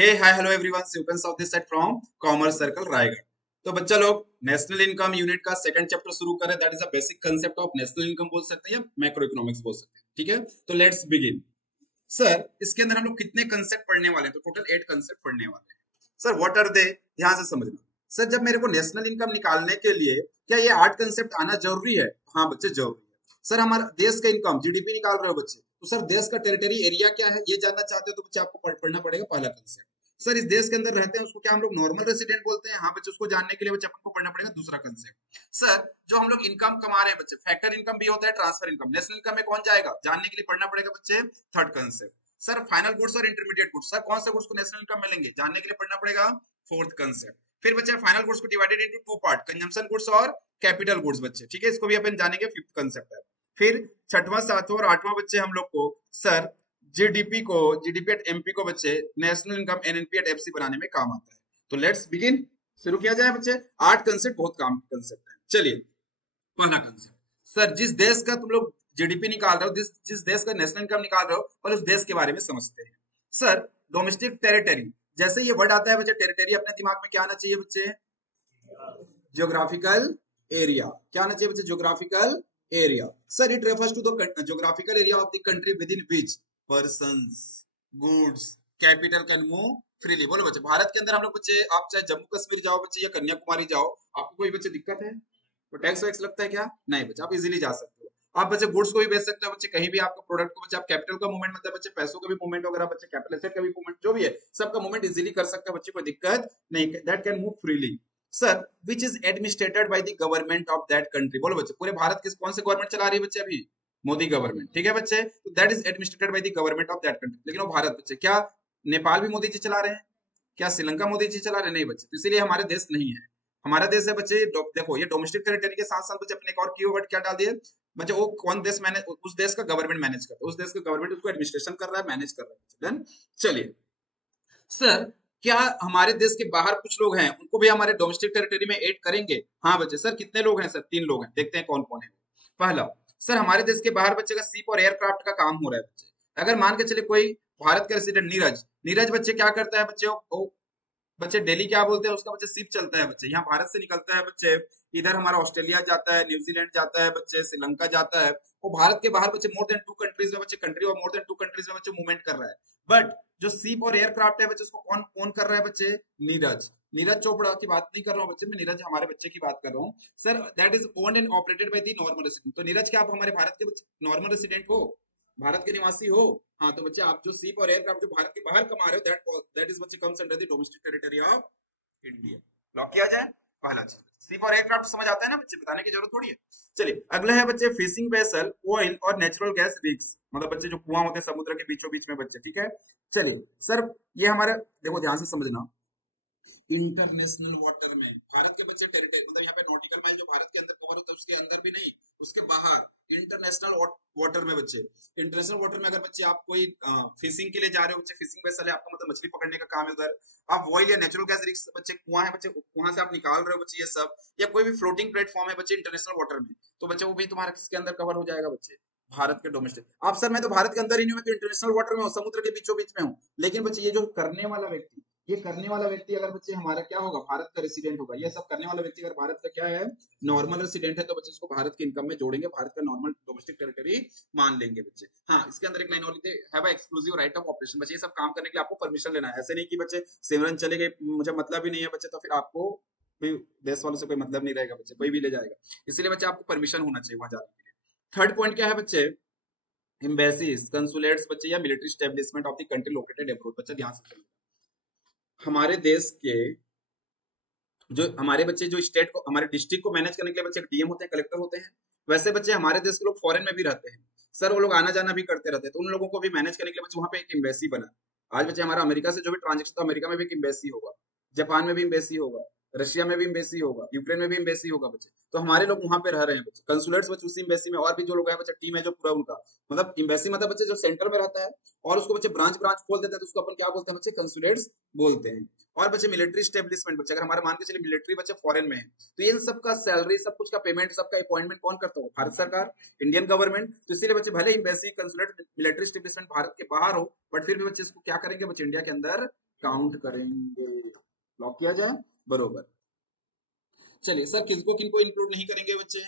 हे hi hello everyone, Sipan साउथ this side from commerce circle Raigarh. तो बच्चा लोग नेशनल इनकम यूनिट का सेकंड चैप्टर शुरू करें। That is a basic concept of national income बोल सकते हैं या मैक्रो इकोनॉमिक्स बोल सकते हैं। ठीक है, तो लेट्स बिगिन। सर, इसके अंदर हम लोग कितने कंसेप्ट पढ़ने वाले हैं? तो टोटल 8 कंसेप्ट पढ़ने वाले हैं। Sir what are they? ध्यान से समझना। सर, जब मेरे को नेशनल इनकम निकालने के लिए क्या ये 8 कंसेप्ट आना जरूरी है? हाँ बच्चे, जरूरी है। सर, हमारा देश का इनकम जीडीपी निकाल रहे हो बच्चे, तो सर देश का टेरिटरी एरिया क्या है ये जानना चाहते हो तो बच्चे आपको पढ़ना पड़ेगा पहला कंसेप्ट। सर, इस देश के अंदर रहते हैं उसको क्या हम लोग नॉर्मल रेसिडेंट बोलते हैं? हाँ बच्चे, उसको जानने के लिए बच्चे आपको पढ़ना पड़ेगा दूसरा कंसेप्ट। सर, जो हम लोग इनकम कमा रहे हैं बच्चे, फैक्टर इनकम भी होता है, ट्रांसफर इनकम, नेशनल इनकम में कौन जाएगा? जानने के लिए पढ़ना पड़ेगा बच्चे third concept. Sir, final goods और इंटरमीडिएट गुड्स, सर कौन सा गुड्स को नेशनल इनकम में लेंगे? जानने के लिए पढ़ना पड़ेगा फोर्थ कंसेप्ट। फिर बच्चे फाइनल गुड्स को divided into two part, consumption goods और कैपिटल गुड्स बच्चे। ठीक है, इसको भी अपन जानेंगे, फिफ्थ कंसेप्ट है। फिर छठवां, सातवां और आठवां बच्चे हम लोग को सर जीडीपी एट एमपी को बच्चे national income NNP at FC बनाने में काम आता है। तो लेट्स बिगिन, शुरू किया जाए बच्चे। 8 कंसेप्ट बहुत काम के कंसेप्ट है। चलिए, पहला कंसेप्ट। सर, जिस देश का तुम लोग जीडीपी निकाल रहे हो, जिस जिस देश का नेशनल इनकम निकाल रहे हो, पहले उस देश के बारे में समझते हैं। सर, डोमेस्टिक टेरिटरी, जैसे ये वर्ड आता है बच्चे टेरिटरी, अपने दिमाग में क्या आना चाहिए बच्चे? Geographical area. क्या आना चाहिए बच्चे? Geographical area. Sir, it refers to the geographical area of the country within which persons, goods, capital can move freely. बोलो बच्चे, भारत के अंदर हम लोग बच्चे, आप चाहे जम्मू कश्मीर जाओ बच्चे या कन्याकुमारी जाओ, आपको कोई बच्चे दिक्कत है? तो टैक्स वैक्स लगता है क्या? नहीं बच्चे, आप इजीली जा सकते हो। आप बच्चे गुड्स को भी बेच सकते हो बच्चे, कहीं भी आपका प्रोडक्ट को बच्चे, आप कैपिटल का मूवमेंट मतलब बच्चे पैसों का भी मूवमेंट वगैरह बच्चे, कैपिटल एसेट का भी मूवमेंट, जो भी है सबका मूवमेंट इजीली कर सकते हो बच्चे, कोई दिक्कत नहीं, that can move freely. Sir, which is administrated by the government of that country. बोलो बच्चे, पूरे भारत के कौन से गवर्नमेंट चला रही है बच्चे अभी? मोदी गवर्नमेंट। ठीक है बच्चे, तो that is administrated by the government of that country. लेकिन वो भारत बच्चे, क्या नेपाल भी मोदी जी चला रहे हैं? क्या श्रीलंका मोदी जी चला रहे हैं? नहीं बच्चे, तो इसीलिए हमारे देश नहीं है। हमारा देश है बच्चे, देखो ये डोमेस्टिक टेरिटरी के साथ साथ बच्चे अपने एक और कीवर्ड क्या डाल दिए बच्चे, वो कौन देश मैनेज, उस देश का गवर्नमेंट मैनेज करता है, उस देश का गवर्नमेंट उसको एडमिनिस्ट्रेशन कर रहा है, मैनेज कर रहा है। डन। चलिए सर, क्या हमारे देश के बाहर कुछ लोग हैं, उनको भी हमारे डोमेस्टिक टेरिटरी में ऐड करेंगे? हाँ बच्चे। सर, कितने लोग हैं? सर 3 लोग हैं, देखते हैं कौन कौन है। पहला, सर हमारे देश के बाहर बच्चे का शिप और एयरक्राफ्ट का काम हो रहा है बच्चे। अगर मान के चले कोई भारत का रेसिडेंट नीरज, नीरज बच्चे क्या करता है बच्चे? बच्चे दिल्ली क्या बोलते हैं उसका? बच्चे शिप चलता है बच्चे, यहाँ भारत से निकलता है बच्चे, इधर हमारा ऑस्ट्रेलिया जाता है, न्यूजीलैंड जाता है बच्चे, श्रीलंका जाता है। वो भारत के बाहर बच्चे मोर देन 2 कंट्रीज में बच्चे, कंट्री और मोर देन 2 कंट्रीज में बच्चे मूवमेंट कर रहा है। बट जो शिप और एयरक्राफ्ट है बच्चे, उसको कौन कौन कर रहा है बच्चे? नीरज। नीरज चोपड़ा की बात नहीं कर रहा हूँ बच्चे, मैं नीरज हमारे बच्चे की बात कर रहा हूँ। Sir, that is owned and operated by the normal resident. तो नीरज, क्या आप हमारे भारत के बच्चे नॉर्मल रेसिडेंट हो, भारत के निवासी हो? हाँ, तो बच्चे आप जो शिप और एयरक्राफ्ट जो भारत के बाहर कमा रहे हो, दैट इज बच्चे comes under the domestic territory of India. Lock किया जाए। पहला चीज, शिप और एयरक्राफ्ट समझ आता है ना बच्चे, बताने की जरूरत थोड़ी है। चलिए अगला है बच्चे फिशिंग वेसल, ऑयल और नेचुरल गैस रिग्स, मतलब बच्चे जो कुआं होते हैं समुद्र के बीचों बीच में बच्चे। ठीक है, चलिए सर, ये हमारे, देखो ध्यान से समझना, इंटरनेशनल वाटर में भारत के बच्चे टेरिटरी, मतलब यहाँ पे नॉटिकल माइल जो भारत के अंदर कवर होता है उसके अंदर भी नहीं, उसके बाहर इंटरनेशनल वाटर में बच्चे। इंटरनेशनल वाटर में अगर बच्चे आप कोई फिशिंग के लिए जा रहे हो बच्चे, फिशिंग वेसल है आपका, मतलब मछली पकड़ने का काम है उधर, आप ऑयल या नेचुरल गैस रिक्स बच्चे, कुआं है बच्चे, कुआं से आप निकाल रहे हो बच्चे, ये सब, या कोई भी फ्लोटिंग प्लेटफॉर्म है बच्चे इंटरनेशनल वाटर में, तो बच्चे वो भी तुम्हारा किसके अंदर कवर हो जाएगा बच्चे? भारत के डोमेस्टिक। आप सर, मैं तो भारत के अंदर ही नहीं हूँ, मैं तो इंटरनेशनल वाटर में हूँ, समुद्र के बीचों बीच में हूँ। लेकिन बच्चे ये जो करने वाला व्यक्ति, ये करने वाला व्यक्ति अगर बच्चे हमारा क्या होगा? भारत का रेसिडेंट होगा। ये सब करने वाला व्यक्ति अगर भारत का क्या है? नॉर्मल रेसिडेंट है, तो बच्चे उसको भारत की इनकम में जोड़ेंगे, भारत का नॉर्मल डोमेस्टिक टेरिटरी मान लेंगे बच्चे। हाँ, इसके अंदर एक लाइन और लिखते हैं, have a exclusive right of operation. बच्चे ये सब काम करने के लिए आपको परमिशन लेना है, ऐसे नहीं कि बच्चे सिमरन चले गए, मुझे मतलब ही नहीं है बच्चे, तो फिर आपको भी देश वालों से कोई मतलब नहीं रहेगा बच्चे, कोई भी ले जाएगा। इसलिए बच्चे आपको परमिशन होना चाहिए वहां जाने के लिए। थर्ड पॉइंट क्या है बच्चे? एम्बेसीज, कंसुलेट्स बच्चे, या military establishment of the country located abroad. बच्चे ध्यान से सुनिए। हमारे देश के जो हमारे बच्चे, जो स्टेट को, हमारे डिस्ट्रिक्ट को मैनेज करने के लिए बच्चे डीएम होते हैं, कलेक्टर होते हैं, वैसे बच्चे हमारे देश के लोग फॉरेन में भी रहते हैं। सर, वो लोग आना जाना भी करते रहते हैं, तो उन लोगों को भी मैनेज करने के लिए बच्चे वहां पे एक एम्बेसी बना। आज बच्चे हमारा अमेरिका से जो भी ट्रांजेक्शन, तो अमेरिका में भी एक एम्बेसी होगा, जापान में भी एम्बेसी होगा, रशिया में भी एम्बेसी होगा, यूक्रेन में भी एम्बेसी होगा बच्चे। तो हमारे लोग वहां पे रह रहे हैं बच्चे, कंसुलेट्स बच्चे उसी एम्बेसी में, और भी जो लोग हैं बच्चे, टीम है जो पूरा उनका, मतलब एम्बेसी मतलब बच्चे जो सेंटर में रहता है, और उसको बच्चे ब्रांच ब्रांच खोल देते हैं, तो उसको अपन क्या बोलते हैं बच्चे? कंसुलेट्स बोलते हैं। और बच्चे मिलिट्री स्टेब्लिशमेंट बच्चे, अगर हमारे मान के चलिए मिलिट्री बच्चे फॉरेन में है, तो इन सबका सैलरी, सब कुछ का पेमेंट, सबका अपॉइंटमेंट कौन करता हो? भारत सरकार, इंडियन गवर्नमेंट। तो इसीलिए बच्चे भले embassy, consulate, military establishment Bharat के बाहर हो, बट फिर भी बच्चे इसको क्या करेंगे बच्चे? इंडिया के अंदर काउंट करेंगे। लॉक किया जाए, बरोबर। चलिए सर, किसको किनको इंक्लूड नहीं करेंगे बच्चे?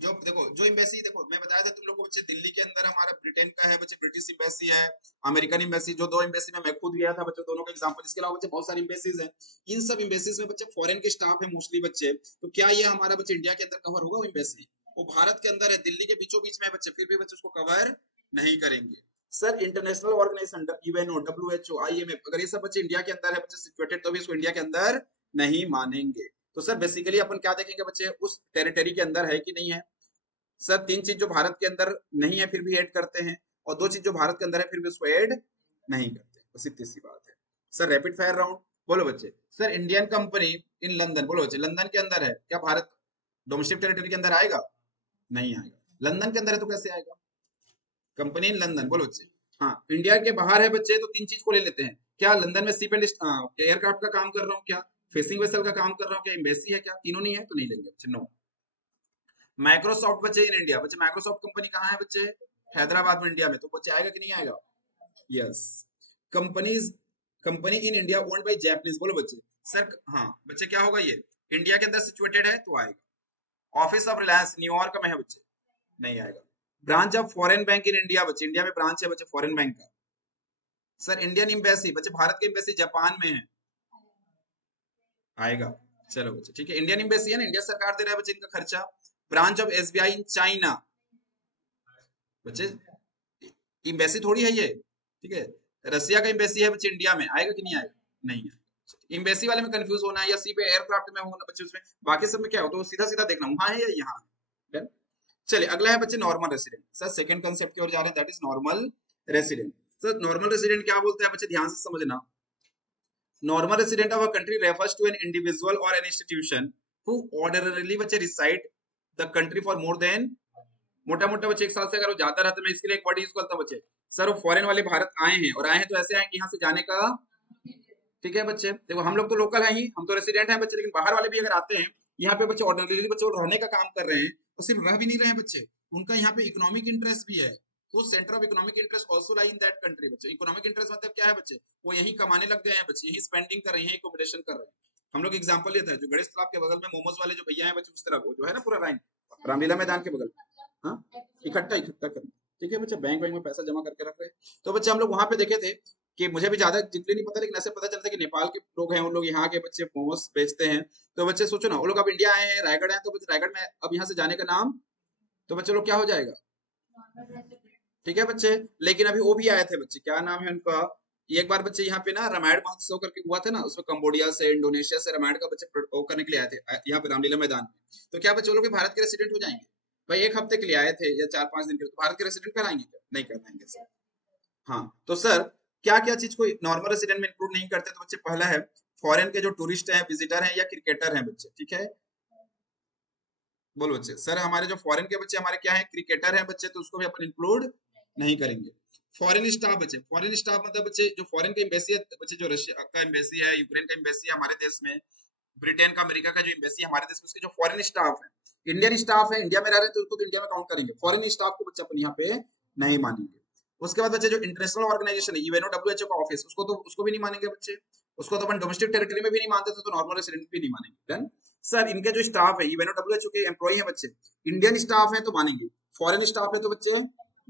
जो देखो, जो एम्बेसी, देखो मैं बताया था तुम लोग को बच्चे, दिल्ली के अंदर हमारा ब्रिटेन का है बच्चे, ब्रिटिश एम्बेसी है, अमेरिकन एम्बेसी, जो दो एम्बेसी में मैं खुद गया था बच्चे, दोनों का एग्जांपल। इसके अलावा बच्चे बहुत सारी एम्बेसीज हैं। इन सब एम्बेसीज में बच्चे फॉरेन के स्टाफ है मोस्टली बच्चे। तो क्या ये हमारा बच्चे इंडिया के अंदर कवर होगा? वो एम्बेसी वो भारत के अंदर है, दिल्ली के बीचों बीच में है बच्चे, फिर भी बच्चे उसको कवर नहीं करेंगे। Sir international organisation, UNO, WHO, IMF, अगर ये सब बच्चे इंडिया के अंदर है बच्चे सिचुएटेड, तो भी इसको इंडिया के अंदर नहीं मानेंगे। तो सर बेसिकली अपन क्या देखेंगे बच्चे, उस टेरिटरी के अंदर है कि नहीं है। सर तीन चीज जो भारत के अंदर नहीं है फिर भी ऐड करते हैं, और दो चीज जो भारत के अंदर है फिर भी उसको ऐड नहीं करते, बस इतनी सी बात है। सर रैपिड फायर राउंड, बोलो बच्चे। Sir Indian company in London, बोलो बच्चे, लंदन के अंदर है, क्या भारत डोमेस्टिक टेरिटरी के अंदर आएगा? नहीं आएगा। लंदन के अंदर है तो कैसे आएगा? कंपनी इन लंदन, बोलो बच्चे। हाँ, इंडिया के बाहर है बच्चे, तो तीन चीज को ले लेते हैं। क्या लंदन में शिप एंड एयरक्राफ्ट का काम कर रहा हूँ, क्या फेसिंग वेसल का काम कर रहा हूँ, क्या एम्बेसी है, क्या तीनों नहीं है तो नहीं लेंगे बच्चे, नो। माइक्रोसॉफ्ट बच्चे इन इंडिया, बच्चे माइक्रोसॉफ्ट कंपनी कहाँ है बच्चे? हैदराबाद में, इंडिया में, तो बच्चे आएगा कि नहीं आएगा? Yes. Companies, company in India owned by Japanese, बोलो बच्चे। सर हाँ बच्चे, क्या होगा ये? इंडिया के अंदर सिचुएटेड है तो आएगा। ऑफिस ऑफ रिलायंस न्यूयॉर्क में है बच्चे, नहीं आएगा। Branch of foreign bank in India, बच्चे इंडिया में ब्रांच है बच्चे फॉरेन बैंक का। सर इंडियन एम्बेसी, बच्चे भारत की एम्बेसी जापान में है, आएगा। चलो बच्चे ठीक है, इंडियन एम्बेसी है ना, इंडिया सरकार दे रहा है बच्चे इनका खर्चा। Branch of SBI in China, बच्चे एम्बेसी थोड़ी है ये, ठीक है। रसिया का एम्बेसी है बच्चे इंडिया में, आएगा कि नहीं आएगा? नहीं है। एम्बेसी वाले में कंफ्यूज होना है, या सी पे एयरक्राफ्ट में होना बच्चे, उसमें बाकी सब में क्या हो, तो सीधा सीधा देखना वहां है या यहाँ है। चलिए अगला है बच्चे normal resident. Sir second concept की ओर जा रहे हैं, that is normal resident. Sir normal resident क्या बोलते हैं बच्चे, ध्यान से समझना। Normal resident of a country refers to an individual or an institution who ordinarily बच्चे reside the country for more than, मोटा मोटा बच्चे एक साल से अगर वो जाता रहता है, मैं इसके लिए एक वर्ड यूज करता हूँ बच्चे। सर वो फॉरेन वाले भारत आए हैं, और आए हैं तो ऐसे आए कि यहाँ से जाने का, ठीक है बच्चे। देखो हम लोग तो लोकल हैं ही, हम तो रेसिडेंट हैं बच्चे, लेकिन बाहर वाले भी अगर आते हैं यहाँ पे बच्चे, ऑर्डिनरी बच्चे वो रहने का काम कर रहे हैं, तो सिर्फ रह भी नहीं रहे हैं बच्चे, उनका यहाँ पे इकोनॉमिक इंटरेस्ट भी है। वो centre of economic interest also lie in that country बच्चे। इकोनॉमिक इंटरेस्ट मतलब क्या है बच्चे, वो यही कमाने लग गए हैं बच्चे, यही स्पेंडिंग कर रहे हैं, एकोमोडेशन कर रहे हैं। हम लोग एग्जांपल लेते हैं, जो गणेश तालाब के बगल में मोमोज वाले जो भैया हैं बच्चे, उस तरफ वो जो है ना पूरा लाइन, रामलीला मैदान के बगल, हाँ, इकट्ठा इकट्ठा करना, ठीक है बच्चे, बैंक बैंक में पैसा जमा करके रख रहे हैं। तो बच्चे हम लोग वहां पे देखे थे कि, मुझे भी ज्यादा डिटेल नहीं पता, लेकिन ऐसे पता चलता है कि नेपाल के लोग हैं, उन लोग यहाँ के बच्चे मोमोज बेचते हैं। तो बच्चे सोचो ना, वो लोग अब इंडिया आए हैं, रायगढ़ है, तो बच्चे रायगढ़ में अब यहाँ से जाने का नाम, तो बच्चे लोग क्या हो जाएगा, ठीक है बच्चे। लेकिन अभी वो भी आए थे बच्चे, क्या नाम है उनका, एक बार बच्चे यहाँ पे ना रामायण महोत्सव करके हुआ था ना, उसमें कंबोडिया से, इंडोनेशिया से रामायण का बच्चे वो करने के लिए आए थे यहाँ पे रामलीला मैदान में। तो क्या बच्चे वो लोग भी भारत के रेसिडेंट हो जाएंगे? भाई एक हफ्ते के लिए आए थे या 4-5 दिन के लिए, तो भारत के रेसिडेंट कराएंगे क्या? नहीं कराएंगे सर। हाँ तो सर, क्या क्या चीज को नॉर्मल रेसिडेंट में इंक्लूड नहीं करते, तो बच्चे पहला है फॉरेन के जो टूरिस्ट हैं, विजिटर हैं, या क्रिकेटर हैं बच्चे, ठीक है। बोलो बच्चे। सर हमारे जो फॉरेन के बच्चे हमारे क्या है, क्रिकेटर हैं बच्चे, तो उसको भी अपन इंक्लूड नहीं करेंगे। फॉरेन स्टाफ बच्चे, फॉरेन स्टाफ मतलब बच्चे जो फॉरेन के एम्बेसी है बच्चे, जो रशिया का एम्बेसी है, यूक्रेन का एम्बेसी है हमारे देश में, ब्रिटेन का, अमेरिका का जो एम्बेसी है हमारे देश में, उसके जो फॉरेन स्टाफ है, इंडियन स्टाफ है, इंडिया में रह रहे हैं तो उसको तो इंडिया में काउंट करेंगे, फॉरेन स्टाफ को बच्चे अपन यहाँ पे नहीं मानेंगे। उसके बाद बच्चे जो इंटरनेशनल ऑर्गेनाइजेशन है, यूएनओ, डब्ल्यूएचओ का ऑफिस, उसको भी नहीं मानेंगे बच्चे। उसको तो अपन डोमेस्टिक टेरिटरी में भी नहीं मानते थे, तो नॉर्मल रेसिडेंट भी नहीं मानेंगे। डन। सर इनके जो स्टाफ है, यूएनओ, डब्ल्यूएचओ के एम्प्लॉई है बच्चे, इंडियन स्टाफ है तो मानेंगे, फॉरेन स्टाफ है तो बच्चे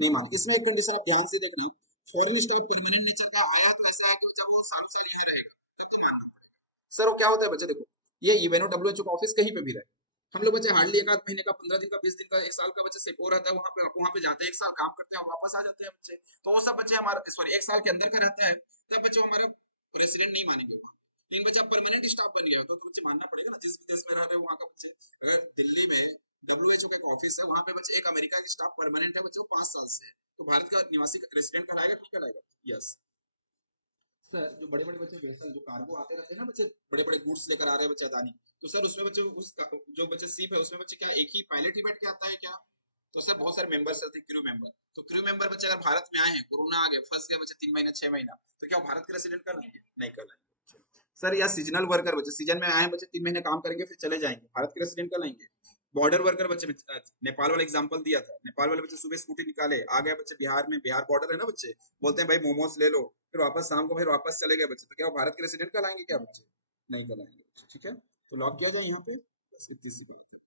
नहीं मानेंगे। इसमें एक कंडीशन आप ध्यान से देखना, फॉरेन स्टाफ परमानेंट नेचर का आया तो ऐसा है कि बच्चा बहुत सालों से यहाँ रहेगा, तो मानना पड़ेगा। सर वो क्या होता है बच्चे, देखो ये यूएनओ, डब्ल्यूएचओ का ऑफिस कहीं पे भी रहे, हम लोग बच्चे हार्डली एक आध महीने का, 15 दिन का, 20 दिन का, एक साल का बच्चे सेपोर रहता है, वहां पे जाते हैं, एक साल काम करते हैं, वापस आ जाते हैं बच्चे। तो वो सब बच्चे हमारा, सॉरी, एक साल के अंदर का रहता है, तब बच्चे हमारा प्रेसिडेंट नहीं मानेंगे वहां। लेकिन बच्चा परमानेंट स्टाफ बन गया तो बच्चे मानना पड़ेगा ना, जिस भी देश में रह रहे हो वहां का बच्चे। अगर दिल्ली में डब्ल्यूएचओ का एक ऑफिस है, वहां पे बच्चे एक अमेरिका के स्टाफ परमानेंट है बच्चे, वो 5 साल से है, तो भारत का निवासी रेसिडेंट कहलाएगा कि नहीं कहलाएगा? यस। सर जो बड़े बड़े बच्चे वेसल, जो कार्गो आते रहते हैं ना बच्चे, बड़े बड़े गुड्स लेकर आ रहे हैं बच्चे अदानी, तो सर उसमें बच्चे जो बच्चे सीप है उसमें बच्चे क्या एक ही पायलट ही बैठ के आता है क्या? तो सर बहुत सारे मेंबर्स रहते हैं, क्रू मेंबर। तो क्रू मेंबर बच्चे अगर भारत में आए हैं, कोरोना आ गया, फंस गए बच्चे 3 महीना 6 महीना, तो क्या भारत के रेसिडेंट कर लेंगे? नहीं कर लेंगे। सर या सीजनल वर्कर बच्चे, सीजन में आए बच्चे, 3 महीने काम करेंगे फिर चले जाएंगे, भारत के रेसिडेंट कर लेंगे? बॉर्डर वर्कर बच्चे, नेपाल वाला एग्जांपल दिया था, नेपाल वाले बच्चे सुबह स्कूटी निकाले, आ गए बच्चे बिहार में, बिहार बॉर्डर है ना बच्चे, बोलते हैं भाई मोमोज ले लो, फिर वापस शाम को फिर वापस चले गए बच्चे, तो क्या वो भारत के रेसिडेंट कहलाएंगे क्या बच्चे? नहीं कहलाएंगे। ठीक है, तो लॉक किया जाए यहाँ पे, बस इतनी सी बात है।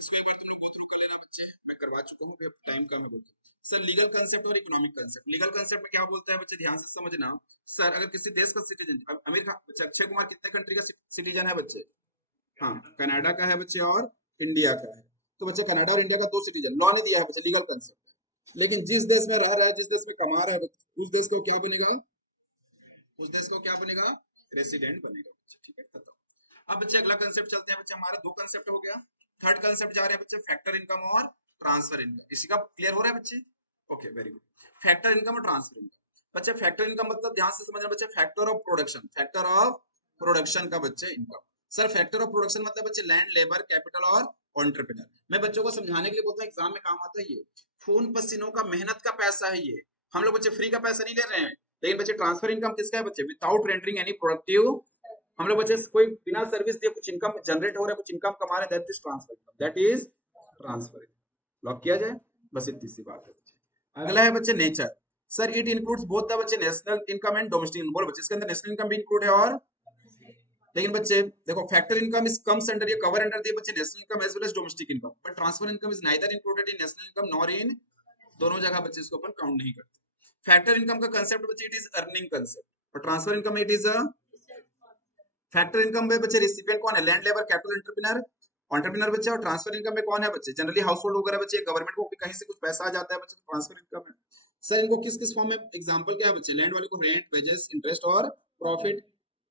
इसको एक बार तुम लोग गो थ्रू कर लेना बच्चे, मैं करवा चुका हूँ, टाइम कम है बोल के। सर लीगल कंसेप्ट और इकोनॉमिक कंसेप्ट, लीगल कंसेप्ट में क्या बोलता है बच्चे, ध्यान से समझना। सर अगर किसी देश का सिटीजन, अमीर खान, अक्षय कुमार कितने कंट्री का सिटीजन है बच्चे? हाँ, कनाडा का है बच्चे और इंडिया का है। तो बच्चे कनाडा और इंडिया का दो सिटीजन, लॉ ने दिया है बच्चे, लीगल कंसेप्ट है। लेकिन जिस देश में रह रहा है, जिस देश में कमा रहा है बच्चे, उस देश को क्या बनेगा? उस देश को क्या बनेगा? रेसिडेंट बनेगा बच्चे। ठीक है, खत्म। अब बच्चे अगला कंसेप्ट चलते हैं बच्चे, हमारा दो कंसेप्ट हो गया। थर्ड कंसेप्ट जा रहे हैं बच्चे, फैक्टर इनकम और ट्रांसफर इनकम। इसी का क्लियर हो रहा है बच्चे? Okay, very good. Factor income और ट्रांसफर इनकम बच्चे, फैक्टर इनकम मतलब ध्यान से समझना बच्चे, factor of production, factor of production का बच्चे income. Sir factor of production मतलब बच्चे लैंड, लेबर, कैपिटल और एंटरप्रेन्योर। मैं बच्चों को समझाने के लिए बोलता हूँ, एग्जाम में काम आता है ये, खून पसीनों का, मेहनत का पैसा है ये। हम लोग बच्चे फ्री का पैसा नहीं ले रहे हैं। लेकिन बच्चे ट्रांसफर इनकम किसका है बच्चे? विदाउट रेंडरिंग एनी प्रोडक्टिव, हम लोग बच्चे कोई बिना सर्विस दिए कुछ इनकम जनरेट हो रहा है, कुछ इनकम कमा रहे हैं, that is transfer income, that is transfer income. Lock किया जाए, बस इतनी सी बात है बच्चे। अगला है बच्चे nature. Sir it includes both the बच्चे national income and domestic income. बोलो बच्चे, इसके अंदर नेशनल इनकम भी इंक्लूड है और, लेकिन बच्चे देखो factor income is comes under, ये कवर अंडर द बच्चे national income as well as domestic income, but transfer income is neither included in national income nor in, दोनों जगह बच्चे इसको अपन काउंट नहीं करते। फैक्टर इनकम का कंसेप्ट बच्चे इट इज अर्निंग कंसेप्ट, और transfer income it is a, factor income में बच्चे रिसिपिएंट कौन है? Land, labour, capital, entrepreneur, entrepreneur बच्चे। और ट्रांसफर इनकम में कौन है बच्चे? जनरली हाउस होल्ड वगैरह बच्चे, गवर्नमेंट को कहीं से कुछ पैसा आ जाता है बच्चे, तो ट्रांसफर इनकम है। सर इनको किस किस फॉर्म में एग्जांपल क्या है बच्चे? लैंड वाले को रेंट, वेजेस, इंटरेस्ट और प्रॉफिट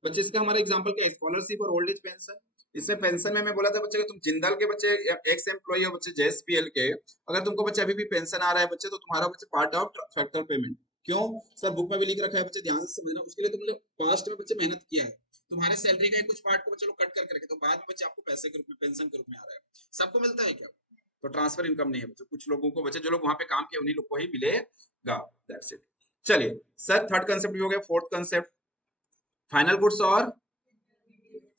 बच्चे। इसका हमारा एग्जांपल क्या है? स्कॉलरशिप और ओल्ड एज पेंशन। इसमें पेंशन में मैं बोला था बच्चे कि तुम जिंदल के बच्चे एक्स एम्प्लॉय हो बच्चे, जेएसपीएल के, अगर तुमको बच्चे अभी भी पेंशन आ रहा है बच्चे, तो तुम्हारा बच्चे पार्ट ऑफ फैक्टर पेमेंट। क्यों? सर बुक में भी लिख रखा है बच्चे, ध्यान से समझना। उसके लिए तुमने पास्ट में बच्चे मेहनत किया है, तुम्हारे सैलरी का कुछ पार्ट को बच्चे लोग कट करके रखे, तो बाद में बच्चे आपको पैसे के रूप में, पेंशन के रूप में आ रहा है। सबको मिलता है क्या? तो ट्रांसफर इनकम नहीं है बच्चे, कुछ लोगों को बच्चे, जो लोग वहां पे काम किए उन्हीं लोग को ही मिलेगा। That's it. चलिए सर, थर्ड कंसेप्ट भी हो गया। फोर्थ कंसेप्ट, फाइनल गुड्स और,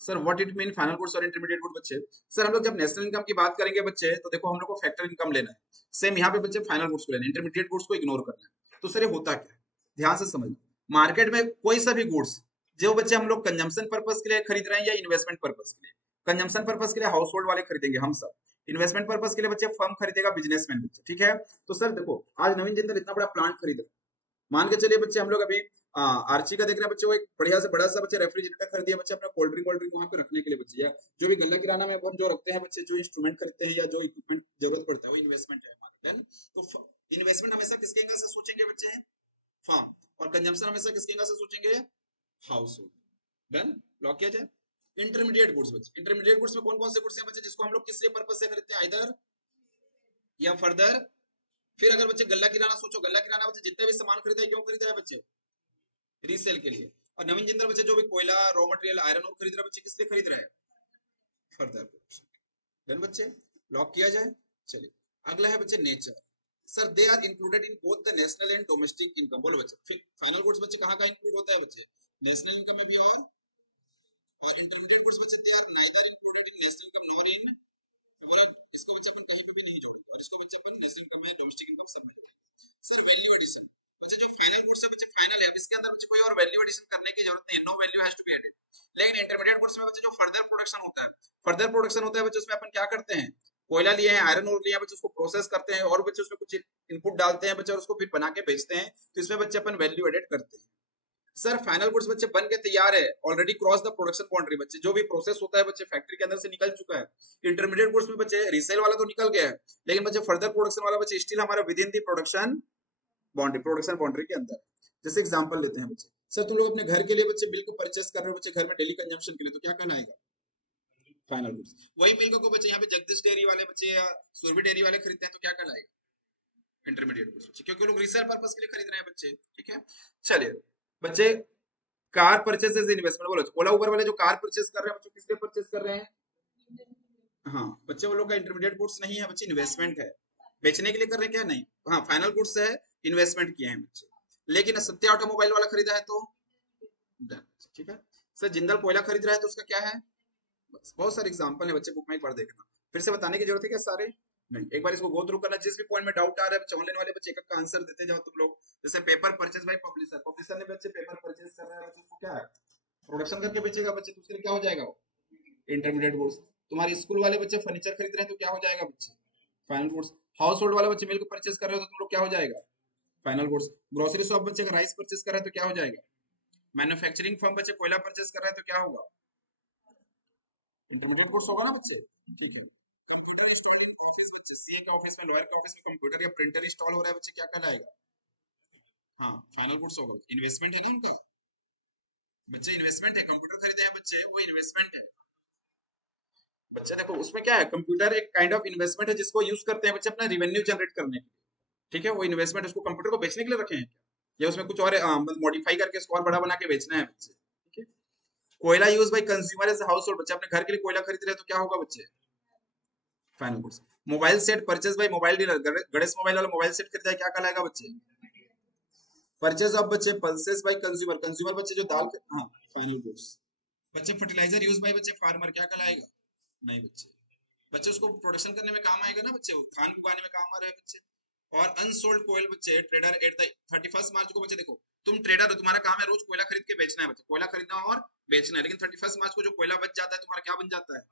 sir what it mean final goods और इंटरमीडिएट गुड बच्चे। सर हम लोग जब नेशनल इनकम की बात करेंगे बच्चे, तो देखो हम लोग को फैक्टर इनकम लेना है, सेम यहाँ पे बच्चे फाइनल गुड्स को लेना है, इंटरमीडिएट गुड्स को इग्नोर करना है। तो सर ये होता क्या है, ध्यान से समझ। मार्केट में कोई सा भी गुड्स जो बच्चे हम लोग कंजम्पशन पर्पज के लिए खरीद रहे हैं या इन्वेस्टमेंट पर्पज के लिए, कंजम्पशन पर्पज के लिए हाउस होल्ड वाले खरीदेंगे हम सब, इन्वेस्टमेंट पर्पज के लिए बच्चे फर्म खरीदेगा, बिजनेसमैन बच्चे। ठीक है, तो सर देखो आज नवीन जिंदल इतना बड़ा प्लांट खरीद रहा है, मान के चलिए बच्चे हम लोग अभी आर्ची का देख रहे हैं बच्चे, वो एक बढ़िया से बड़ा सा बच्चे रेफ्रिजरेटर खरीद दिया बच्चे अपना कोल्ड ड्रिंक वहां पे रखने के लिए बच्चे, या जो भी गल्ला किराना में अपन जो रखते हैं बच्चे, जो इंस्ट्रूमेंट खरीदते हैं या जो इक्विपमेंट जरूरत पड़ता है, वो इन्वेस्टमेंट है हमारा। देन तो इन्वेस्टमेंट हमेशा किसके एंगल से सोचेंगे बच्चे? फर्म। और कंजम्पशन हमेशा किसके एंगल से सोचेंगे? House hold. डन, लॉक किया जाए। इंटरमीडिएट गुड्स बच्चे, इंटरमीडिएट गुड्स में कौन कौन से गुड्स हैं बच्चे जिसको हम लोग किस पर्पज से खरीदते हैं? इधर या फर्दर। फिर अगर बच्चे गल्ला किराना सोचो, गल्ला किराना बच्चे जितने भी सामान खरीदा है, क्यों खरीदा है बच्चे? रीसेल के लिए। और नवीन जिंदल बच्चे जो भी कोयला, रॉ मटेरियल, आयरन और खरीद रहा है बच्चे, किस लिए खरीद रहा है? Further production. डन बच्चे, लॉक किया जाए। चलिए अगला है बच्चे nature. Sir they are included in both the national and domestic income. बोलो बच्चे, फिर फाइनल गुड्स बच्चे कहाँ का इंक्लूड होता है बच्चे? नेशनल इनकम में भी। और इंटरमीडिएट गुड्स बच्चे they are neither included in national income nor in, बोला इसको बच्चे अपन कहीं पे भी नहीं जोड़ेंगे, और इसको बच्चे अपन नेशनल इनकम में, डोमेस्टिक इनकम सब में जोड़ेंगे। सर वैल्यू एडिशन बच्चे, जो फाइनल गुड्स है बच्चे फाइनल है, अब इसके अंदर बच्चे कोई और वैल्यू एडिशन करने की जरूरत नहीं है, no value has to be added. लेकिन इंटरमीडिएट गुड्स में बच्चे जो फर्दर प्रोडक्शन होता है, फर्दर प्रोडक्शन होता है बच्चे, उसमें अपन क्या करते हैं? कोयला लिए हैं, आयरन ओर लिया बच्चे, उसको प्रोसेस करते हैं और बच्चे उसमें कुछ इनपुट डालते हैं बच्चे, और उसको फिर बना के बेचते हैं, तो इसमें बच्चे अपन वैल्यू एडेड करते हैं। सर फाइनल गुड्स बच्चे बन के तैयार है, already cross the production boundary बच्चे, जो भी प्रोसेस होता है बच्चे फैक्ट्री के अंदर से निकल चुका है। इंटरमीडिएट गुड्स में बच्चे रीसेल वाला तो निकल गया है, लेकिन बच्चे फर्दर प्रोडक्शन वाला बच्चे स्टिल हमारा with in the production boundary, production boundary के अंदर। जैसे एग्जांपल लेते हैं बच्चे, सर तुम लोग अपने घर के लिए बच्चे मिल्क को परचेस कर रहे हो बच्चे, घर में डेली कंजम्पशन के लिए, तो क्या कहलाएगा? Final goods. वही मिल्क को बच्चे यहाँ पे जगदीश डेयरी वाले बच्चे या सुरभि डेयरी वाले खरीदते हैं, तो क्या कहलाएगा? इंटरमीडिएट गुड्स बच्चे, क्योंकि लोग रीसेल पर्पस के लिए खरीद रहे हैं बच्चे। ठीक है, चलिए बच्चे कार परचेसेस इन्वेस्टमेंट। बोलो ओला उबर वाले जो कार परचेस कर रहे हैं बच्चों, किस लिए परचेस कर रहे हैं? हाँ बच्चे, वो लोग का इंटरमीडिएट गुड्स नहीं है बच्चे, इन्वेस्टमेंट है, बेचने के लिए कर रहे हैं क्या? नहीं, हाँ फाइनल गुड्स है, इन्वेस्टमेंट किए हैं बच्चे। लेकिन सत्या ऑटोमोबाइल वाला खरीदा है तो डन। ठीक है सर, जिंदल कोयला खरीद रहा है तो उसका क्या है? बस बहुत सारे एग्जांपल है बच्चे, बुक में एक बार देखना। फिर से बताने की जरूरत है क्या सारे? नहीं, एक बार इसको गो थ्रू करना, जिस भी पॉइंट में डाउट आ रहा है बच्चे ऑनलाइन वाले बच्चे एक का आंसर देते जाओ तुम लोग। जैसे paper purchase by publisher, publisher ने बच्चे पेपर परचेज कर रहा है बच्चे, उसको क्या है प्रोडक्शन करके बेचेगा बच्चे, तो उसके लिए क्या हो जाएगा वो इंटरमीडिएट गुड्स। तुम्हारे स्कूल वाले बच्चे फर्नीचर खरीद रहे हैं तो क्या हो जाएगा बच्चे फाइनल गुड्स। हाउस होल्ड वाले बच्चे मिल्क परचेज कर रहे हो तो तुम लोग क्या हो जाएगा फाइनल गुड्स। ग्रोसरी शॉप बच्चे का राइस परचेज कर रहा है तो क्या हो जाएगा। मैन्युफैक्चरिंग फर्म बच्चे कोयला परचेज कर रहा है तो क्या होगा इंटरमीडिएट गुड्स होगा ना बच्चे। ठीक है, सीए का ऑफिस में लॉयर का ऑफिस में कंप्यूटर या प्रिंटर इंस्टॉल हो रहा है बच्चे, क्या कहलाएगा। हाँ फाइनल गुड्स होगा, इन्वेस्टमेंट है ना उनका बच्चे, इन्वेस्टमेंट है, कंप्यूटर खरीदे हैं बच्चे वो इन्वेस्टमेंट है बच्चे। देखो उसमें क्या है, कंप्यूटर एक काइंड ऑफ इन्वेस्टमेंट है जिसको यूज करते हैं बच्चे अपना रिवेन्यू जनरेट करने के लिए। ठीक है, वो इन्वेस्टमेंट उसको कंप्यूटर को बेचने के लिए रखे हैं क्या, या उसमें कुछ और मॉडिफाई करके इसको और बड़ा बना के बेचना है बच्चे। ठीक है, कोयला use by consumer as household, बच्चे अपने घर के लिए कोयला खरीद रहे हैं तो क्या होगा बच्चे final goods. Mobile set purchase by mobile dealer, Ganesh mobile वाला मोबाइल सेट खरीदा है क्या कहलाएगा बच्चे। परचेज ऑफ बच्चे पल्सेस बाई कंज्यूमर, कंज्यूमर बच्चे जो दाल, हाँ फाइनल गुड्स। बच्चे फर्टिलाइजर यूज बाई बच्चे फार्मर, क्या कहलाएगा नहीं बच्चे। बच्चे उसको प्रोडक्शन करने में काम आएगा ना बच्चे, खान उगाने में काम आ रहे हैं बच्चे। और अनसोल्ड कोयल बच्चे ट्रेडर एट द 31 मार्च को बच्चे देखो, तुम ट्रेडर हो, तुम्हारा काम है रोज कोयला खरीद के बेचना है बच्चे, कोयला खरीदना और बेचना है, लेकिन 31 मार्च को जो कोयला बच जाता है तुम्हारा क्या बन जाता है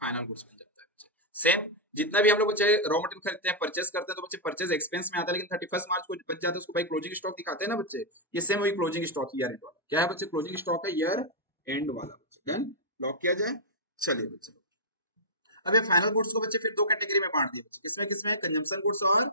फाइनल गुड्स बन जाता है बच्चे। सेम जितना भी हम लोग बच्चे रॉ मटेरियल खरीदते हैं परचेस करते हैं तो बच्चे परचेस एक्सपेंस में आता है, लेकिन 31 मार्च को बच जाता है उसको भाई क्लोजिंग स्टॉक दिखाते हैं ना बच्चे। ये सेम वही क्लोजिंग स्टॉक ईयर एंड वाला क्या है बच्चे, क्लोजिंग स्टॉक है ईयर एंड वाला बच्चे। डन, लॉक किया जाए। चलिए बच्चे, अब ये फाइनल गुड्स को बच्चे फिर दो कैटेगरी में बांट दिए बच्चे, किसमें किसमें, कंजम्पशन गुड्स और,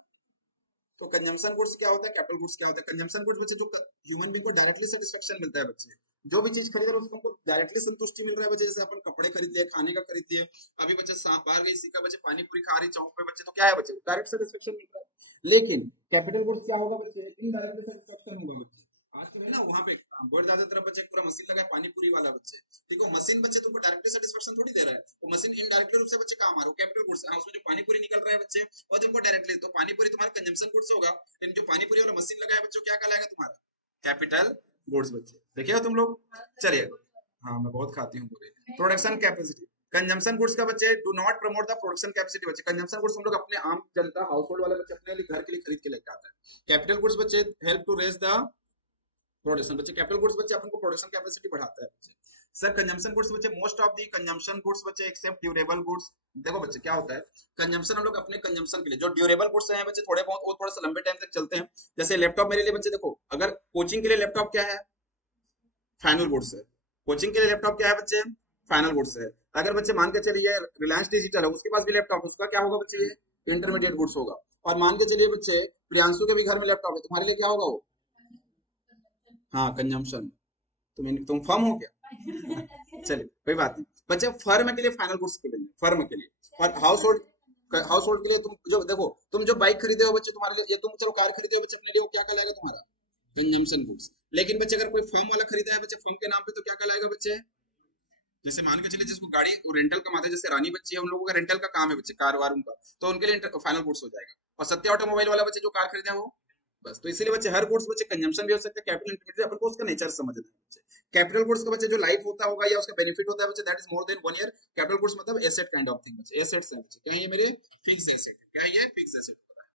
तो कंजम्पशन गुड्स क्या होता है, कैपिटल गुड्स क्या होता है। कंजम्पशन गुड्स बच्चे जो ह्यूमन बीइंग को डायरेक्टली सेटिस्फेक्शन मिलता है बच्चे, जो भी चीज खरीद रहे हो उसको हमको डायरेक्टली संतुष्टि मिल रहा है बच्चे, जैसे अपन कपड़े खरीद लिए, खाने का खरीद लिए, अभी बच्चे बाहर गई सीखा बच्चे पानी पूरी खा रही चौक पे बच्चे, तो क्या है बच्चे डायरेक्ट सेटिस्फेक्शन मिल रहा है। लेकिन कैपिटल गुड्स क्या होगा बच्चे, इनडायरेक्टली सेटिस्फेक्शन होगा बच्चे। आज के ना वहां पे बहुत ज्यादा तरफ बच्चे पूरा मशीन लगा है पानी पूरी वाला बच्चे, ठीक है, मशीन बच्चे तुमको डायरेक्टली सेटिस्फेक्शन थोड़ी दे रहा है, वो मशीन इनडायरेक्टली रूप से बच्चे काम आ रहा है। कैपिटल गुड्स उसमें जो पानी पूरी निकल रहा है बच्चे और तुमको डायरेक्टली, तो पानी पूरी तुम्हारा कंजम्पशन गुड्स होगा, लेकिन जो पानी पूरी वाला मशीन लगा है बच्चों क्या कहलाएगा तुम्हारा कैपिटल गुड्स बच्चे। देखिए तुम लोग, चलिए, हाँ मैं बहुत खाती हूँ पूरे। प्रोडक्शन कैपेसिटी, कंजम्पशन गुड्स का बच्चे do not promote the production capacity बच्चे, कंजम्पशन गुड्स हम लोग अपने आम जनता हाउस होल्ड वाले बच्चे अपने लिए घर के लिए खरीद के लेके आता है। कैपिटल गुड्स बच्चे help to raise the production बच्चे, कैपिटल गुड्स बच्चे अपन को प्रोडक्शन कैपेसिटी बढ़ाता है बच्चे। सर कंजम्पशन गुड्स बच्चे most of the consumption goods बच्चे एक्सेप्ट ड्यूरेबल गुड्स, देखो बच्चे क्या होता है कंजम्पशन हम लोग अपने कंजम्पशन के लिए, जो ड्यूरेबल गुड्स हैं बच्चे थोड़े बहुत वो थोड़ा सा लंबे टाइम तक चलते हैं। जैसे लैपटॉप मेरे लिए बच्चे देखो, अगर कोचिंग के लिए लैपटॉप क्या है फाइनल गुड्स है, कोचिंग के लिए लैपटॉप क्या है बच्चे फाइनल गुड्स है। अगर बच्चे मान के चलिए रिलायंस डिजिटल है उसके पास भी लैपटॉप, उसका क्या होगा बच्चे ये इंटरमीडिएट गुड्स होगा। और मान के चलिए बच्चे प्रियांशु के भी घर में लैपटॉप है, तुम्हारे लिए क्या होगा वो, हाँ कंजम्पशन। तुम फर्म हो क्या चलिए कोई बात नहीं बच्चे, फर्म के लिए फाइनल गुड्स के लिए, फर्म के लिए। और हाउस होल्ड के लिए तुम जो देखो, तुम जो बाइक खरीदे हो बच्चे तुम्हारे लिए, ये तुम चलो कार खरीदे हो बच्चे अपने लिए, वो क्या कहलाएगा तुम्हारा कंजम्पशन गुड्स। लेकिन बच्चे अगर कोई फर्म वाला खरीदा है बच्चे फर्म के नाम पे तो क्या कहलाएगा बच्चे, जैसे मान के चलिए जिसको गाड़ी रेंटल कमाते हैं, जैसे रानी बच्ची है उन लोगों का रेंटल का काम है बच्चे, कार वार उनका, तो उनके लिए फाइनल गुड्स हो जाएगा। और सत्या ऑटोमोबाइल वाला बच्चे जो कार खरीदे वो बस, तो इसीलिए बच्चे हर गुड्स बच्चे कंजम्पशन भी हो सकते हैं, कैपिटल इंटरमीडिएट अपन को उसका नेचर समझना है बच्चे। कैपिटल गुड्स का बच्चे जो लाइफ होता होगा या उसका बेनिफिट होता है बच्चे that is more than 1 year. Capital goods मतलब एसेट काइंड ऑफ थिंग बच्चे, एसेट्स हैं बच्चे, क्या ये मेरे फिक्स एसेट है, क्या ये फिक्स एसेट।